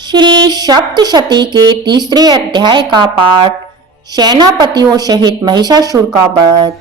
श्री सप्तशती के तीसरे अध्याय का पाठ। सेनापतियों सहित महिषासुर का वध।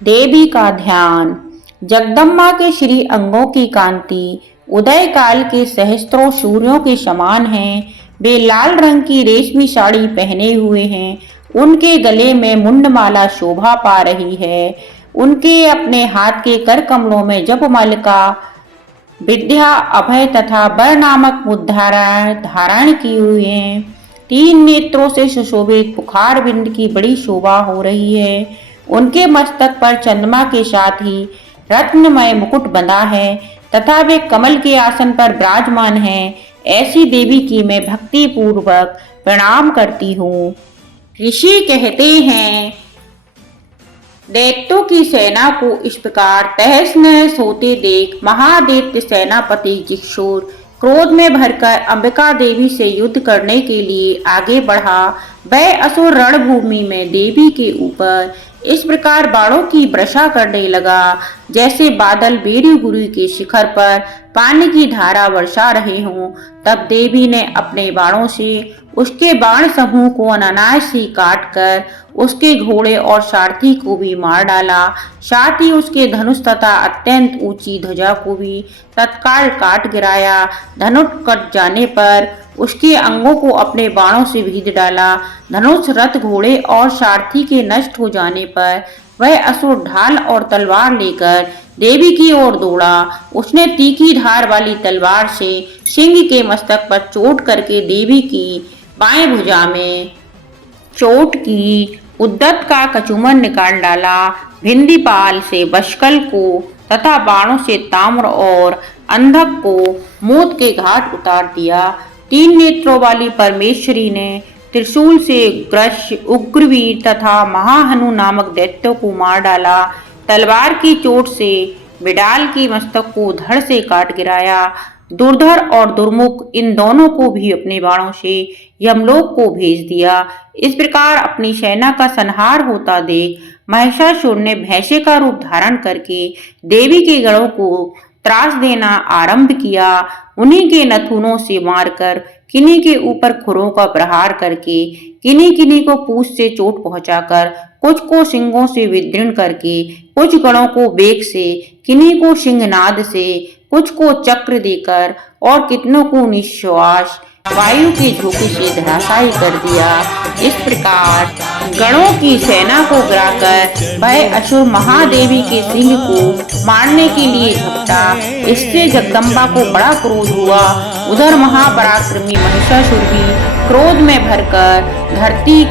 देवी का ध्यान। जगदम्बा के श्री अंगों की कांति उदय काल के सहस्त्रों सूर्यों के समान है। वे लाल रंग की रेशमी साड़ी पहने हुए हैं। उनके गले में मुंडमाला शोभा पा रही है। उनके अपने हाथ के कर कमलों में जपमाल का विद्या अभय तथा बर नामक मुद्रा धारण की हुई है। तीन नेत्रों से सुशोभित पुखार बिंद की बड़ी शोभा हो रही है। उनके मस्तक पर चंद्रमा के साथ ही रत्नमय मुकुट बंधा है तथा वे कमल के आसन पर विराजमान है। ऐसी देवी की मैं भक्ति पूर्वक प्रणाम करती हूँ। ऋषि कहते हैं, दैत्यों की सेना को इस प्रकार तहस नहस होते देख महादैत्य सेनापति जिक्सूर क्रोध में भरकर अंबिका देवी से युद्ध करने के लिए आगे बढ़ा। वह असुर रणभूमि में देवी के ऊपर इस प्रकार बाणों की वर्षा करने लगा जैसे बादल बेरीगुरी के शिखर पर पानी की धारा वर्षा रहे हों। तब देवी ने अपने बाणों से उसके बाण समूह को अनायास ही काट कर उसके घोड़े और सारथी को भी मार डाला। साथ ही उसके धनुष तथा अत्यंत ऊंची ध्वजा को भी तत्काल काट गिराया। धनुष कट जाने पर उसके अंगों को अपने बाणों से भीद डाला। धनुष रथ घोड़े और सारथी के नष्ट हो जाने पर वह असुर ढाल और तलवार लेकर देवी की ओर दौड़ा। उसने तीखी धार वाली तलवार से सिंह के मस्तक पर चोट करके देवी की बाएं भुजा में चोट की। उद्दत का कचूमन निकाल डाला। भिंदीपाल से बशकल को तथा बाणों से ताम्र और अंधक को मौत के घाट उतार दिया। तीन नेत्रों वाली परमेश्वरी ने त्रिशूल से उग्रवीर तथा महाहनु नामक दैत्यों को मार डाला। तलवार की चोट से बिडाल की मस्तक को धड़ से काट गिराया। दुर्धर और दुर्मुख इन दोनों को भी अपने बाणों से यमलोक को भेज दिया। इस प्रकार अपनी सेना का संहार होता देख महिषासुर ने भैंसे का रूप धारण करके देवी के गढ़ों को त्रास देना आरंभ किया। उन्हीं के नथुनों से मारकर किन्हीं के ऊपर खुरों का प्रहार करके किन्हीं को पूंछ से चोट पहुंचाकर कुछ को सिंगों से विदीर्ण करके कुछ गणों को बेग से किन्हीं को सिंहनाद से कुछ को चक्र देकर और कितनों को निश्वास वायु के झोंके से धराशायी कर दिया। इस प्रकार गणों की सेना को गिराकर वह असुर महादेवी के सिंह को मारने के लिए झपटा। इससे जगदम्बा को बड़ा क्रोध हुआ। उधर महापराक्रमी महिषासुर भी क्रोध में भरकर धरती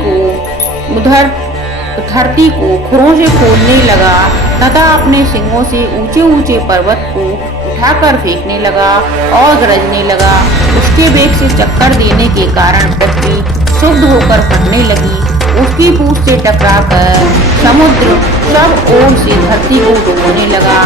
को खुरों से खोदने लगा तथा अपने सिंगों से ऊंचे ऊंचे पर्वत को उठाकर फेंकने लगा और गरजने लगा। उसके वेग से चक्कर देने के कारण पृथ्वी शुद्ध होकर फटने लगी। उसकी पूंछ से टकराकर समुद्र सब ओर से धरती को डुबोने लगा।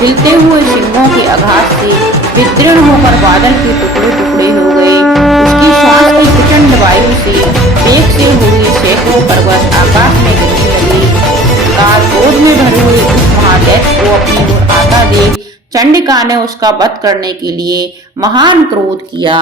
हिलते हुए सिंगों के आघात से विदीर्ण होकर बादल के टुकड़े टुकड़े हो गए। उसकी श्वास की प्रचंड वायु से वेग से हुए सैकड़ों पर्वत आकाश में गिरने लगे। क्रोध में भरे हुए उस महादैत्य को अपनी ओर आता देख चंडिका ने उसका वध करने के लिए महान क्रोध किया।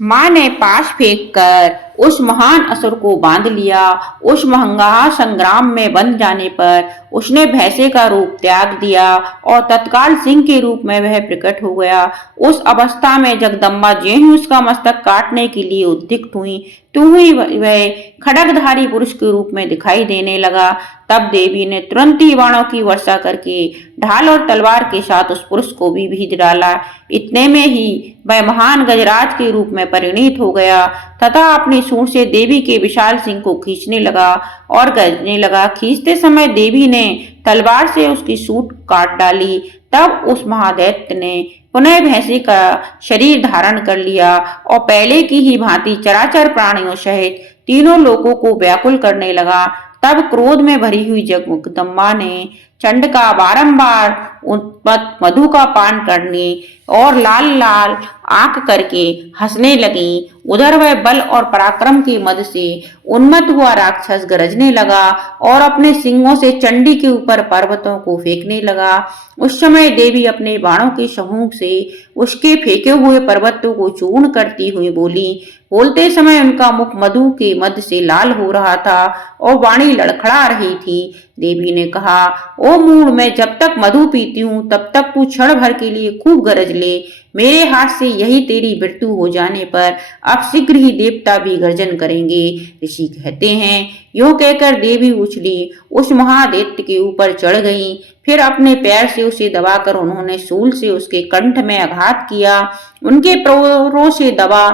मां ने पाश फेंक कर उस महान असुर को बांध लिया। उस महंगा संग्राम में बंध जाने पर उसने भैंसे का रूप त्याग दिया और तत्काल सिंह के रूप में वह प्रकट हो गया। उस अवस्था में जगदम्बा ज्यों ही उसका मस्तक काटने के लिए उद्युक्त हुई तो ही वह खड्गधारी पुरुष के रूप में दिखाई देने लगा। तब देवी ने तुरंत ही बाणों की वर्षा करके ढाल और तलवार के साथ उस पुरुष को भी भीज डाला। इतने में ही वह महान गजराज के रूप में परिणित हो गया तथा अपनी सूंड से देवी के विशाल सिंह को खींचने लगा और गरजने लगा। खींचते समय देवी ने तलवार से उसकी सूंड काट डाली। तब उस महादैत्य ने पुनः भैंसे का शरीर धारण कर लिया और पहले की ही भांति चराचर प्राणियों सहित तीनों लोकों को व्याकुल करने लगा। तब क्रोध में भरी हुई जगदम्बा ने चंडका बारंबार उत्पत मधु का पान करने और लाल लाल आंख करके हंसने लगी। उधर वह बल और पराक्रम के मद से उन्मत्त हुआ राक्षस गरजने लगा और अपने सिंगों से चंडी के ऊपर पर्वतों को फेंकने लगा। उस समय देवी अपने बाणों के समूह से उसके फेंके हुए पर्वतों को चूर्ण करती हुई बोली। बोलते समय उनका मुख मधु के मद से लाल हो रहा था और वाणी लड़खड़ा रही थी। देवी ने कहा, ओ मूढ़, मैं जब तक मधु पीती हूँ तब तक तू क्षण भर के लिए खूब गरज ले। मेरे हाथ से यही तेरी मृत्यु हो जाने पर अब शीघ्र ही देवता भी गर्जन करेंगे। ऋषि कहते हैं, यूं कहकर देवी उछली उस महादैत्य के ऊपर चढ़ गई। फिर अपने पैर से उसे दबाकर उन्होंने शूल से उसके कंठ में आघात किया। उनके प्रहारों से दबा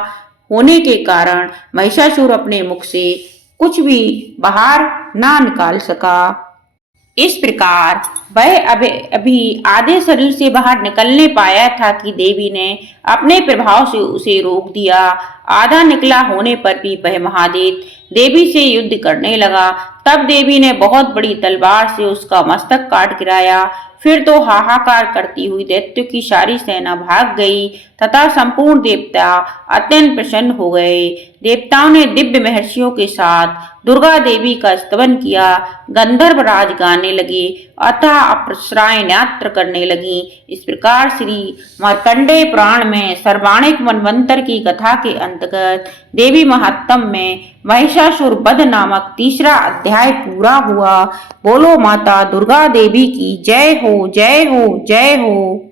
होने के कारण महिषासुर अपने मुख से कुछ भी बाहर ना निकाल सका। इस प्रकार वह अभी आधे शरीर से बाहर निकलने पाया था कि देवी ने अपने प्रभाव से उसे रोक दिया। आधा निकला होने पर भी वह महादेव देवी से युद्ध करने लगा। तब देवी ने बहुत बड़ी तलवार से उसका मस्तक काट गिराया। फिर तो हाहाकार करती हुई दैत्यों की सारी सेना भाग गई तथा संपूर्ण देवता अत्यंत प्रसन्न हो गए। देवताओं ने दिव्य महर्षियों के साथ दुर्गा देवी का स्तवन किया। गंधर्व राज गाने लगे अतः अप्सराएं नृत्य करने लगी। इस प्रकार श्री मार्कंडेय पुराण में सर्वाणिक मनवंतर की कथा के अंतर्गत देवी महात्म्य में महिषासुर वध नामक तीसरा अध्याय पूरा हुआ। बोलो माता दुर्गा देवी की जय हो, जय हो, जय हो।